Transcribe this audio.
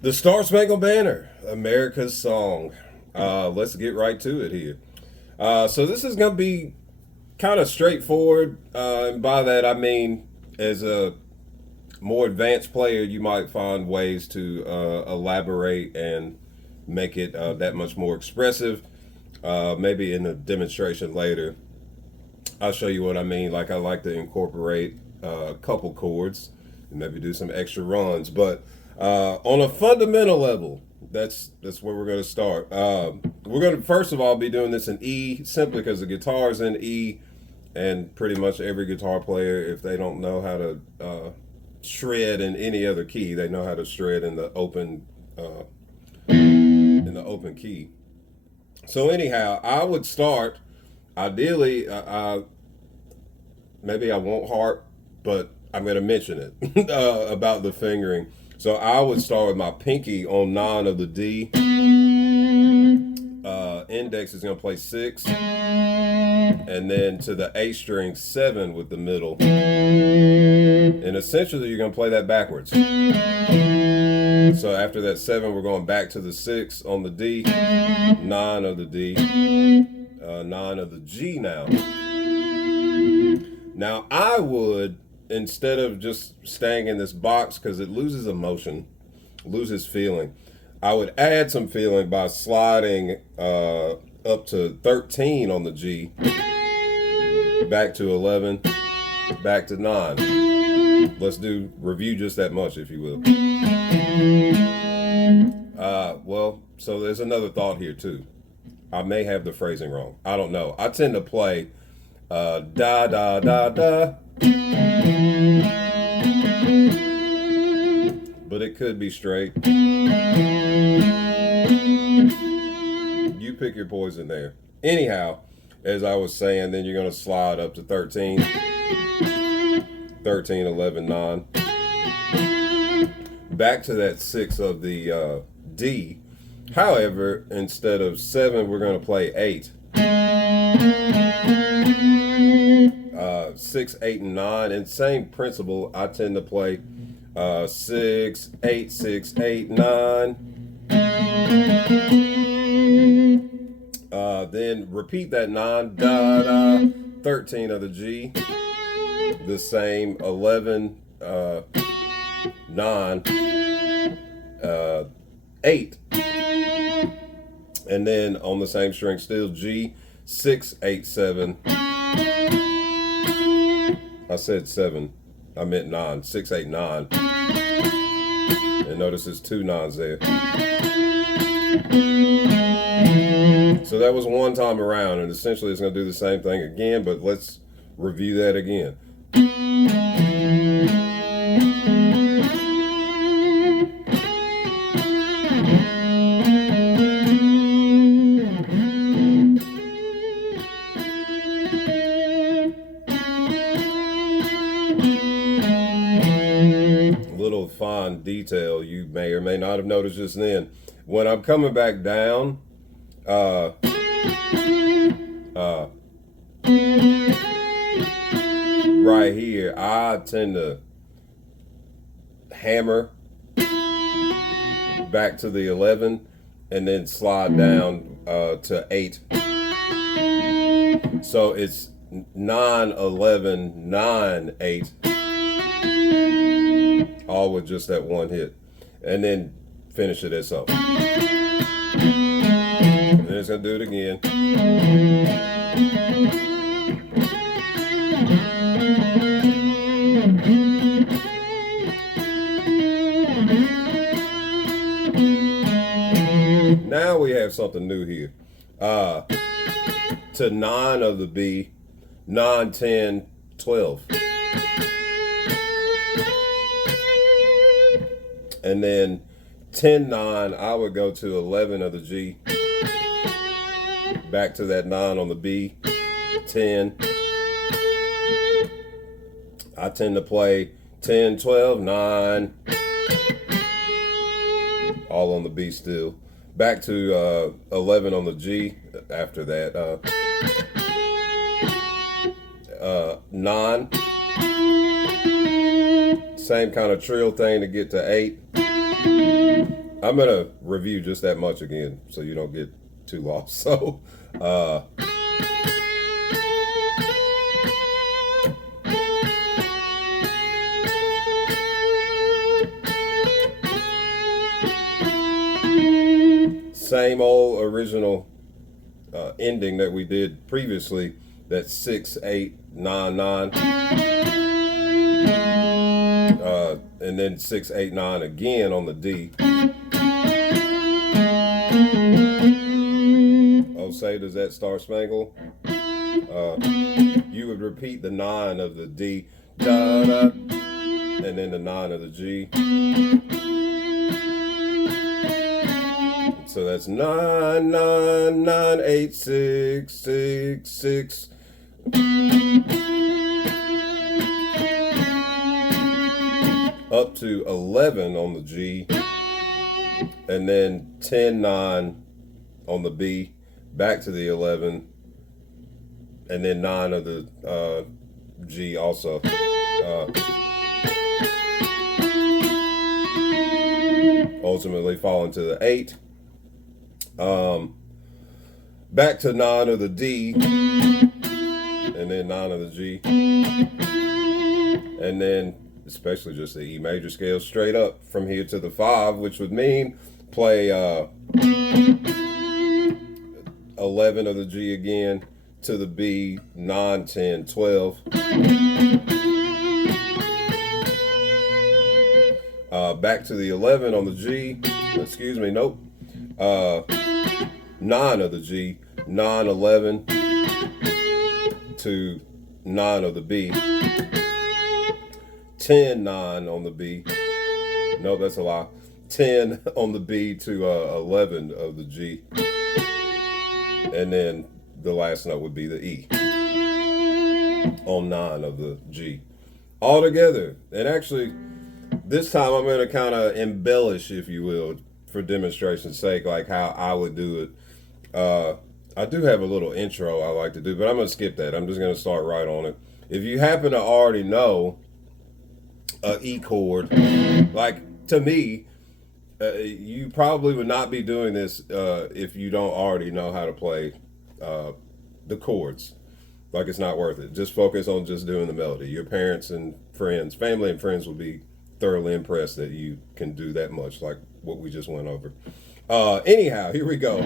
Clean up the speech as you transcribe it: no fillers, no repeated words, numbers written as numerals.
The Star-Spangled Banner, America's song. Let's get right to it here. So this is going to be kind of straightforward. And by that, I mean, as a more advanced player, you might find ways to elaborate and make it that much more expressive. Maybe in a demonstration later, I'll show you what I mean. Like I like to incorporate a couple chords and maybe do some extra runs. But on a fundamental level, that's where we're going to start. We're going to first of all be doing this in E simply because the guitar's in E, and pretty much every guitar player, if they don't know how to shred in any other key, they know how to shred in the open key. So anyhow, I would start. Ideally, maybe I won't harp, but I'm going to mention it about the fingering. So I would start with my pinky on 9 of the D. Index is going to play 6. And then to the A string, 7 with the middle. And essentially, you're going to play that backwards. So after that 7, we're going back to the 6 on the D, 9 of the D, 9 of the G now. Now, I would, instead of just staying in this box because it loses emotion, loses feeling, I would add some feeling by sliding up to 13 on the G, back to 11, back to 9. Let's review just that much, if you will. Well, so there's another thought here, too. I may have the phrasing wrong. I don't know. I tend to play da da da da, but it could be straight. You pick your poison there. Anyhow, as I was saying, then you're going to slide up to 13, 13, 11, 9. Back to that 6 of the D. However, instead of 7, we're going to play 8. 6, 8, and 9. And same principle, I tend to play 6, 8, 6, 8, 9. Then repeat that 9, da, da, 13 of the G. The same 11, 9, 8. And then on the same string, still G, 6, 8, 7. I said 7. I meant 9. 6, 8, 9. And notice there's 2 9s there. So that was one time around, and essentially it's going to do the same thing again, but let's review that again. Little fine detail you may or may not have noticed just then. When I'm coming back down, right here, I tend to hammer back to the 11 and then slide down to 8. So it's 9, 11, 9, 8. All with just that one hit. And then finish it as so. And then it's going to do it again. Now we have something new here. To 9 of the B, 9, 10, 12. And then 10, 9, I would go to 11 of the G. Back to that 9 on the B, 10. I tend to play 10, 12, 9. All on the B still. Back to 11 on the G after that. 9. Same kind of trill thing to get to 8. I'm gonna review just that much again, so you don't get too lost. So, uh, same old original ending that we did previously. That's 6 8 9 9, and then 6 8 9 again on the D. Oh, say does that Star-Spangled? You would repeat the 9 of the D, da da, and then the 9 of the G. So that's 9 9 9 8 6 6 6. Up to 11 on the G, and then 10 9 on the B, back to the 11, and then 9 of the G also. Ultimately falling to the 8. Back to 9 of the D, and then 9 of the G, and then especially just the E major scale straight up from here to the 5, which would mean play 11 of the G again to the B, 9 10 12. Back to the 11 on the G, excuse me, nope. 9 of the G, 9 11 to 9 of the B, 10 9 on the B, nope, that's a lie, 10 on the B to 11 of the G, and then the last note would be the E on 9 of the G, all together. And actually this time I'm going to kind of embellish, if you will, for demonstration's sake, like how I would do it. I do have a little intro I like to do, but I'm going to skip that. I'm just going to start right on it. If you happen to already know a E chord, like to me, you probably would not be doing this if you don't already know how to play the chords. Like, it's not worth it. Just focus on just doing the melody. Your parents and friends, family and friends will be thoroughly impressed that you can do that much, like what we just went over. Anyhow, here we go.